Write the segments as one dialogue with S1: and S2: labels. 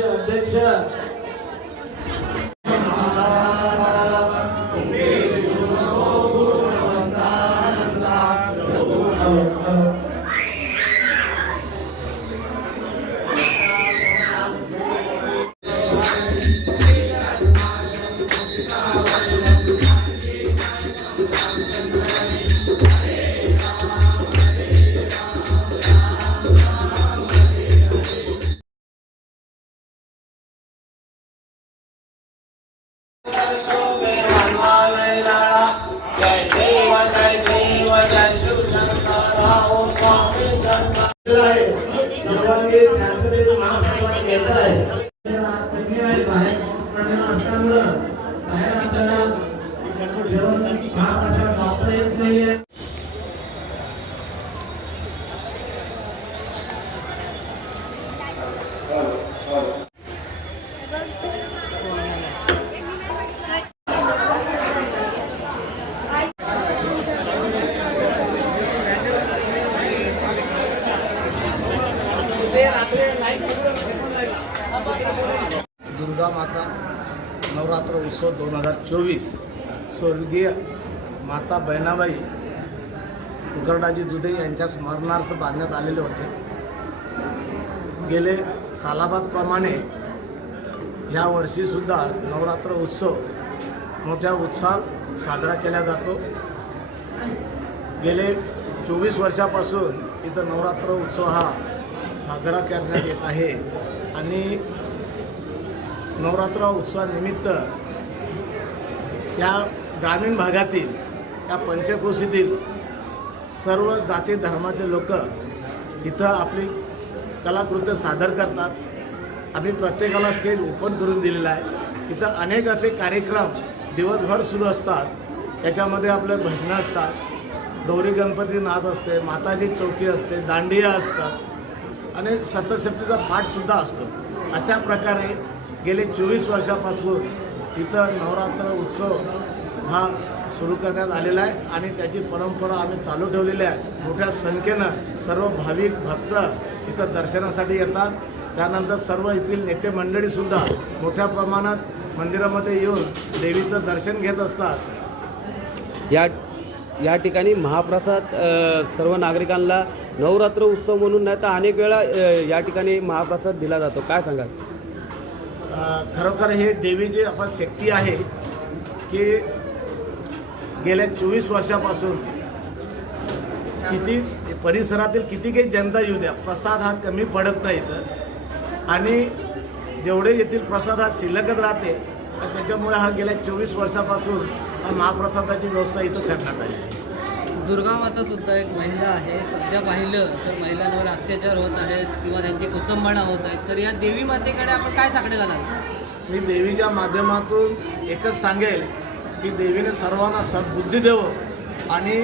S1: अध्यक्ष. शांततेचं महाप्रसाद घ्यायचा आहे. बाहेर आपल्याला जेवण महाप्रसाद वापरता येत नाहीये
S2: दुर्गा माता नवरात्र उत्सव दोन हजार चोवीस. स्वर्गीय माता बहिणाबाई उकरडाजी दुधे यांच्या स्मरणार्थ बांधण्यात आलेले होते. गेले सालाबादप्रमाणे ह्या वर्षीसुद्धा नवरात्र उत्सव मोठ्या उत्साहात साजरा केला जातो. गेले चोवीस वर्षापासून इथं नवरात्र उत्सव हा साजरा करण्यात येत आहे. आणि नवरात्र उत्सवानिमित्त या ग्रामीण भागातील या पंचक्रोशीतील सर्व जाती धर्माचे लोक इथं आपली कलाकृत्य सादर करतात. आम्ही प्रत्येकाला स्टेज ओपन करून दिलेला आहे. इथं अनेक असे कार्यक्रम दिवसभर सुरू असतात. त्याच्यामध्ये आपले भजनं असतात. गौरी गणपती नाच असते माताजी चौकी असते दांडिया असतात. आणि सप्तशक्तीचा पाठसुद्धा असतो. अशा प्रकारे गेले चोवीस वर्षापासून इथं नवरात्र उत्सव हा सुरू करण्यात आलेला आहे आणि त्याची परंपरा आम्ही चालू ठेवलेली आहे. मोठ्या संख्येनं सर्व भाविक भक्त इथं दर्शनासाठी येतात. त्यानंतर सर्व येथील नेते मंडळीसुद्धा मोठ्या प्रमाणात मंदिरामध्ये येऊन देवीचं दर्शन घेत असतात.
S3: या या ठिकाणी महाप्रसाद सर्व नागरिकांना नवरात्र उत्सव म्हणून नाही तर अनेक वेळा या ठिकाणी महाप्रसाद दिला जातो. काय सांगाल?
S2: खरोखर हे देवीची आपण शक्ती आहे की गेल्या चोवीस वर्षापासून किती परिसरातील किती काही जनता येऊ द्या प्रसाद हा कमी पडत नाही तर. आणि जेवढे येथील प्रसाद हा शिल्लकच राहते तर त्याच्यामुळे हा गेल्या चोवीस वर्षापासून महाप्रसादाची व्यवस्था इथं करण्यात आली आहे.
S4: दुर्गा माता सुद्धा एक महिला आहे. सध्या पाहिलं तर महिलांवर अत्याचार होत आहेत किंवा त्यांची कुचंबणा होत आहेत. तर या देवी मातेकडे आपण काय साकडे घालाल
S2: मी देवीच्या माध्यमातून एकच सांगेल की देवीने सर्वांना सद्बुद्धी देवं आणि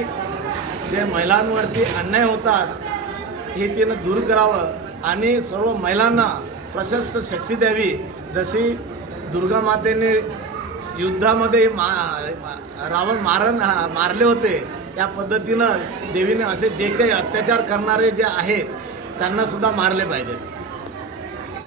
S2: जे महिलांवरती अन्याय होतात हे तिनं दूर करावं आणि सर्व महिलांना प्रशस्त शक्ती द्यावी. जशी दुर्गा मातेने युद्धामध्ये मा रावण मारण मारले होते. त्या पद्धतीनं देवीने असे जे काही अत्याचार करणारे जे आहेत त्यांना सुद्धा मारले पाहिजे